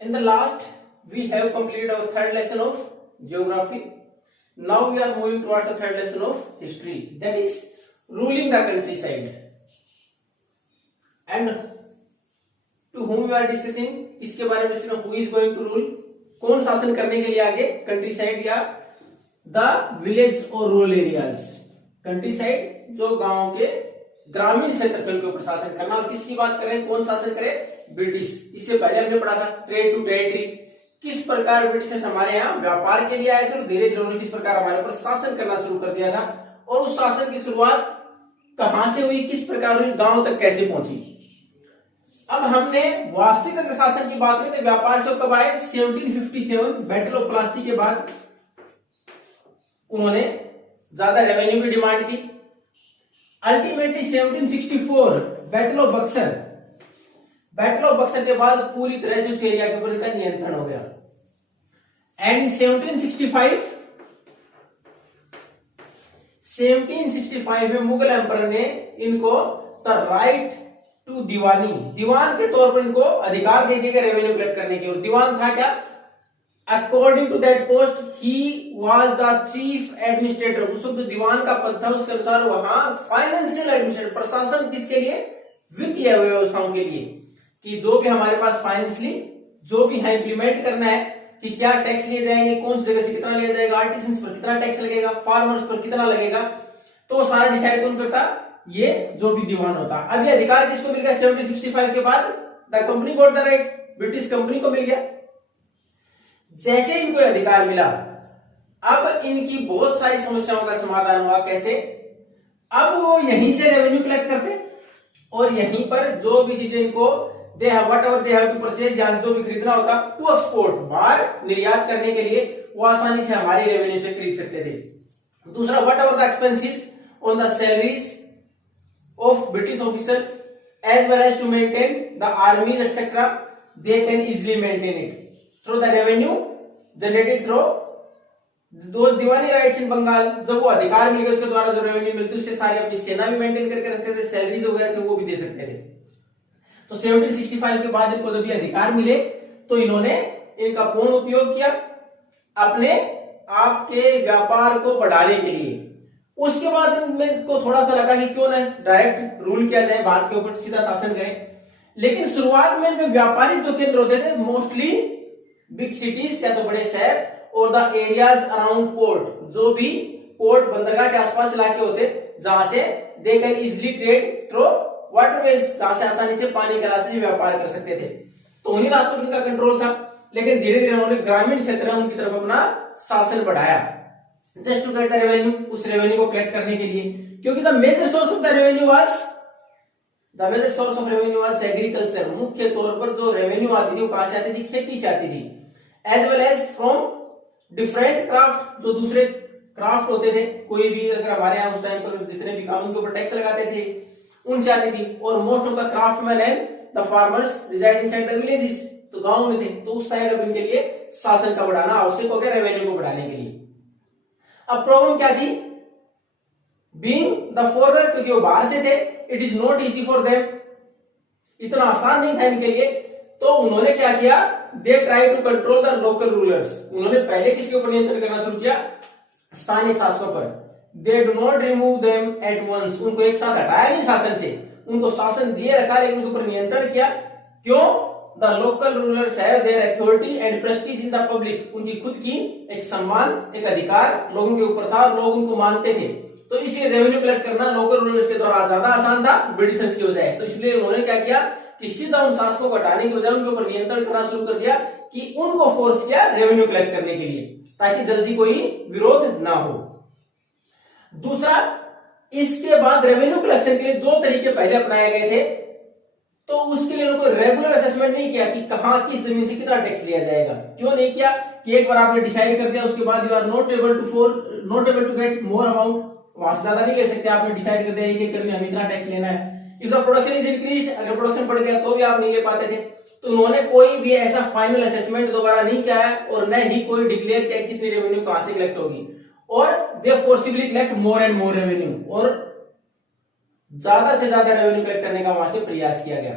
In the last, we have completed our third lesson of geography. Now we are moving towards the third lesson of history, that is ruling the countryside. And to whom we are discussing, इसके बारे में discussing who is going to rule, कौन शासन करने के लिए आगे, countryside या the village और rural areas. countryside जो गांव के ग्रामीण क्षेत्र थे उनके ऊपर शासन करना, और किसकी बात करें, कौन शासन करे, ब्रिटिश. इससे पहले हमने पढ़ा था ट्रेड टू टेरिटरी, किस प्रकार ब्रिटिशर्स हमारे यहाँ व्यापार के लिए आए थे और धीरे धीरे उन्होंने किस प्रकार हमारे ऊपर शासन करना शुरू कर दिया था, और उस शासन की शुरुआत कहां से हुई, किस प्रकार हुई, गांव तक कैसे पहुंची. अब हमने वास्तविक अगर शासन की बात करें तो व्यापार से कब आए, 1757 बैटल ऑफ प्लासी के बाद उन्होंने ज्यादा रेवेन्यू की डिमांड की. Ultimately 1764 battle of Buxar, battle of Buxar के बाद पूरी तरह से उस एरिया के ऊपर इनका नियंत्रण हो गया. एंड इन 1765 में मुगल एम्पर ने इनको द राइट टू दीवानी, दीवान के तौर पर इनको अधिकार दे दिए गए रेवेन्यू कलेक्ट करने के. और दीवान था क्या, according to that post he was the chief administrator. उस वक्त दीवान का पद था, उसके अनुसार वहां फाइनेंशियल एडमिनिस्ट्रेटर, प्रशासन किसके लिए, वित्तीय व्यवस्थाओं के लिए, कि जो भी हमारे पास फाइनेंशियली जो भी है इंप्लीमेंट करना है, कि क्या टैक्स लिए जाएंगे, कौन सी जगह से कितना लिया जाएगा, आर्टिसंस पर कितना टैक्स लगेगा, फार्मर्स पर कितना लगेगा, तो सारा डिसाइड कौन करता, ये जो भी दीवान होता. अब ये अधिकार किसको मिल गया, 1765 के बाद the company got the right, British company को मिल गया. जैसे इनको अधिकार मिला, अब इनकी बहुत सारी समस्याओं का समाधान हुआ. कैसे, अब वो यहीं से रेवेन्यू कलेक्ट करते और यहीं पर जो भी चीजें इनको they have whatever they have to purchase, यहां जो भी खरीदना होता टू एक्सपोर्ट, बाहर निर्यात करने के लिए, वो आसानी से हमारी रेवेन्यू से खरीद सकते थे. दूसरा, whatever the expenses on the salaries of British officers as well as to maintain the armies etcetera, they can easily maintain it through the revenue generated through दो दीवानी राइट्स इन बंगाल. जब वो अधिकार मिल गए उसके द्वारा जो रेवेन्यू मिलती उससे सारी अपनी सेना भी मेंटेन करके रखते थे, सैलरीज वगैरह थे वो भी दे सकते थे. तो 1765 के बाद इनको जब ये अधिकार मिले तो इन्होंने इनका पूर्ण उपयोग किया अपने आपके व्यापार को बढ़ाने के लिए. उसके बाद इनको थोड़ा सा लगा कि क्यों ना डायरेक्ट रूल किया जाए, बात के ऊपर सीधा शासन करें. लेकिन शुरुआत में इनके व्यापारिक जो केंद्र होते थे मोस्टली बिग सिटीज या तो बड़े शहर और द एरियाज अराउंड पोर्ट, जो भी पोर्ट बंदरगाह के आसपास इलाके होते जहां से they can easily trade through waterways, जहां से आसानी से पानी के रास्ते से व्यापार कर सकते थे. तो उन्हीं रास्तों पर इनका कंट्रोल था. लेकिन धीरे धीरे उन्होंने ग्रामीण क्षेत्र उनकी तरफ अपना शासन बढ़ाया, just to get the revenue, उस रेवेन्यू को कलेक्ट करने के लिए. क्योंकि the major source of the revenue was agriculture. मुख्य तौर पर जो रेवेन्यू आती थी वो कहां से आती थी, खेती से आती थी. As well as from different craft, जो दूसरे क्राफ्ट होते थे, कोई भी अगर हमारे यहाँ उस टाइम पर जितने भी कानून के ऊपर टैक्स लगाते थे उनसे आती थी. और most of the craftsman and the farmers reside inside the villages, तो गांव में थे. तो उस साइड अब इनके लिए शासन का बढ़ाना आवश्यक हो गया रेवेन्यू को बढ़ाने के लिए. अब प्रॉब्लम क्या थी, बीइंग द फॉरेनर, क्योंकि वो बाहर से थे, it is not easy for them, इतना आसान नहीं था इनके लिए. तो उन्होंने क्या किया, they try to control the local rulers. उन्होंने पहले किसके ऊपर नियंत्रण करना शुरू किया, स्थानीय शासकों पर. They do not remove them at once, उनको एक साथ हटाया नहीं शासन से, उनको शासन दिए रखा लेकिन उनके ऊपर नियंत्रण किया. क्यों, the local rulers have their authority and Prestige in the public, उनकी खुद की एक सम्मान, एक अधिकार लोगों के ऊपर था और लोग उनको मानते थे. तो इसलिए रेवेन्यू कलेक्ट करना लोकल रूलर्स के द्वारा ज्यादा आसान था ब्रिटिशर्स की बजाय. तो इसलिए उन्होंने क्या किया कि सीधा उन शासकों को हटाने की बजाय उनके ऊपर नियंत्रण करना शुरू कर दिया, कि उनको फोर्स किया रेवेन्यू कलेक्ट करने के लिए, ताकि जल्दी कोई विरोध ना हो. दूसरा, इसके बाद रेवेन्यू कलेक्शन के लिए जो तरीके पहले अपनाए गए थे, तो उसके लिए उनको रेगुलर असेसमेंट नहीं किया कि कहां किस जमीन से कितना टैक्स लिया जाएगा. क्यों नहीं किया, कि एक बार आपने डिसाइड कर दिया उसके बाद you are not able to get more amount, वहां से ज्यादा नहीं ले सकते. आपने डिसाइड कर दिया एक एकड़ में हमें इतना टैक्स लेना है. If the production is increased, अगर प्रोडक्शन बढ़ गया तो भी आप नहीं ले पाते थे. तो उन्होंने कोई भी ऐसा फाइनल असेसमेंट दोबारा नहीं किया और न ही कोई डिक्लेयर किया कितनी रेवेन्यू कहां से कलेक्ट होगी. और they forcibly collect more and more revenue, और ज्यादा से ज्यादा रेवेन्यू कलेक्ट करने का वहां से प्रयास किया गया.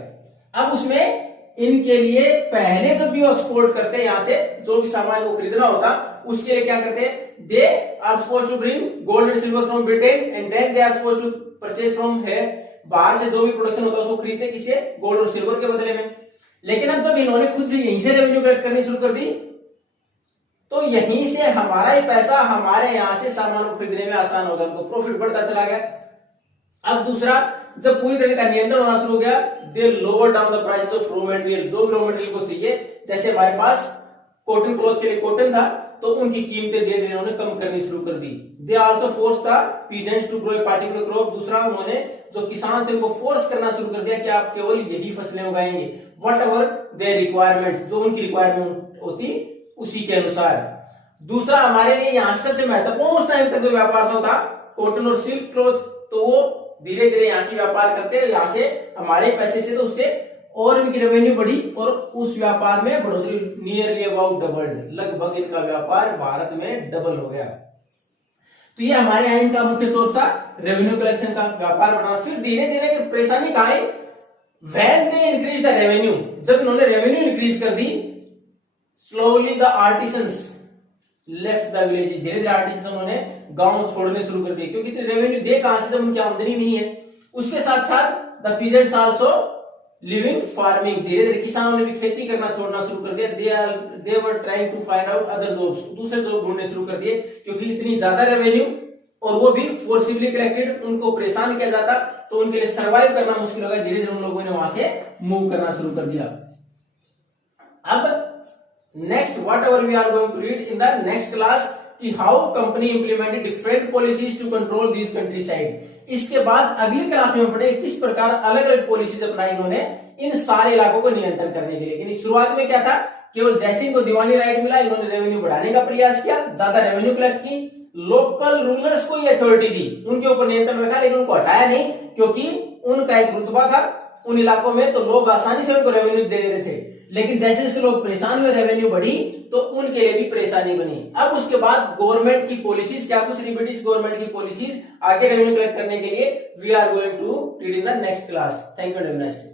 अब उसमें इनके लिए पहले जब भी वो एक्सपोर्ट करते हैं यहाँ से जो भी सामान वो खरीदना होता उसके लिए क्या करते हैं, they are suppose to bring gold and silver from Britain and then they are suppose to purchase from है, बाहर से जो भी प्रोडक्शन होता है उसको खरीदते किसे, गोल्ड और सिल्वर के बदले में। लेकिन अब जब इन्होंने खुद से यहीं से रेवेन्यू कलेक्ट करनी शुरू कर दी तो यहीं से हमारा ही पैसा हमारे यहां से सामान को खरीदने में आसान हो गया, उनको प्रॉफिट बढ़ता चला गया। अब दूसरा, जब पूरी तरह का नियंत्रण होना शुरू हो गया, they lower down the price of raw material, जो भी रॉ मटेरियल को चाहिए, जैसे हमारे पास कॉटन क्लॉथ के लिए कॉटन था तो उनकी कीमतें धीरे धीरे उन्होंने कम करनी शुरू कर दी। They also force the peasants to grow a particular crop, दूसरा उन्होंने जो किसान थे उनको फोर्स करना शुरू कर दिया कि आप केवल यही फसलें उगाएंगे, वट एवर देयर रिक्वायरमेंट्स, जो उनकी रिक्वायरमेंट होती उसी के अनुसार। दूसरा, हमारे लिए यहाँ सबसे महत्वपूर्ण उस टाइम तक जो व्यापार था कॉटन और सिल्क क्लॉथ, तो वो धीरे धीरे यहाँ से व्यापार करते हैं, यहाँ से हमारे पैसे से तो उससे और इनकी रेवेन्यू बढ़ी और उस व्यापार में बढ़ोतरी नियरली अबाउट डबल्ड, लगभग इनका व्यापार भारत में डबल हो गया। तो ये हमारे यहाँ इनका मुख्य सोर्स था रेवेन्यू कलेक्शन का, व्यापार बढ़ाना। फिर धीरे धीरे परेशानी कहाँ है, when they increase the revenue, जब इन्होंने रेवेन्यू इंक्रीज कर दी, slowly the artisans left the village, धीरे धीरे आर्टिसंस उन्होंने गांव छोड़ने शुरू कर दिए, क्योंकि रेवेन्यू दे कहां से जब उनकी आमदनी नहीं है। उसके साथ साथ the peasants also living farming, धीरे धीरे किसानों ने भी खेती करना छोड़ना शुरू कर दिया। They were trying to find out other jobs, दूसरे जॉब ढूंढने शुरू कर दिए, क्योंकि इतनी ज्यादा रेवेन्यू और वो भी फोर्सिबली कलेक्टेड, उनको परेशान किया जाता तो उनके लिए सर्वाइव करना मुश्किल होगा। धीरे धीरे उन लोगों ने वहां से मूव करना शुरू कर दिया। अब next whatever we are going to read in the next class कि how company implemented different policies to control this countryside. इसके बाद अगली क्लास में पढ़े किस प्रकार अलग अलग पॉलिसीज अपनाई इन्होंने इन सारे इलाकों को नियंत्रण करने के लिए। लेकिन शुरुआत में क्या था, केवल जैसे इनको दीवानी राइट मिला इन्होंने रेवेन्यू बढ़ाने का प्रयास किया, ज्यादा रेवेन्यू कलेक्ट की, लोकल रूलर्स को ये अथॉरिटी दी, उनके ऊपर नियंत्रण रखा, लेकिन उनको हटाया नहीं, क्योंकि उनका एक रुतबा था उन इलाकों में, तो लोग आसानी से उनको रेवेन्यू दे देते थे। लेकिन जैसे जैसे लोग परेशान हुए, रेवेन्यू बढ़ी, तो उनके लिए भी परेशानी बनी। अब उसके बाद गवर्नमेंट की पॉलिसीज, क्या कुछ ब्रिटिश गवर्नमेंट की पॉलिसीज आगे रेवेन्यू कलेक्ट करने के लिए we are going to read in the next class. Thank you very much.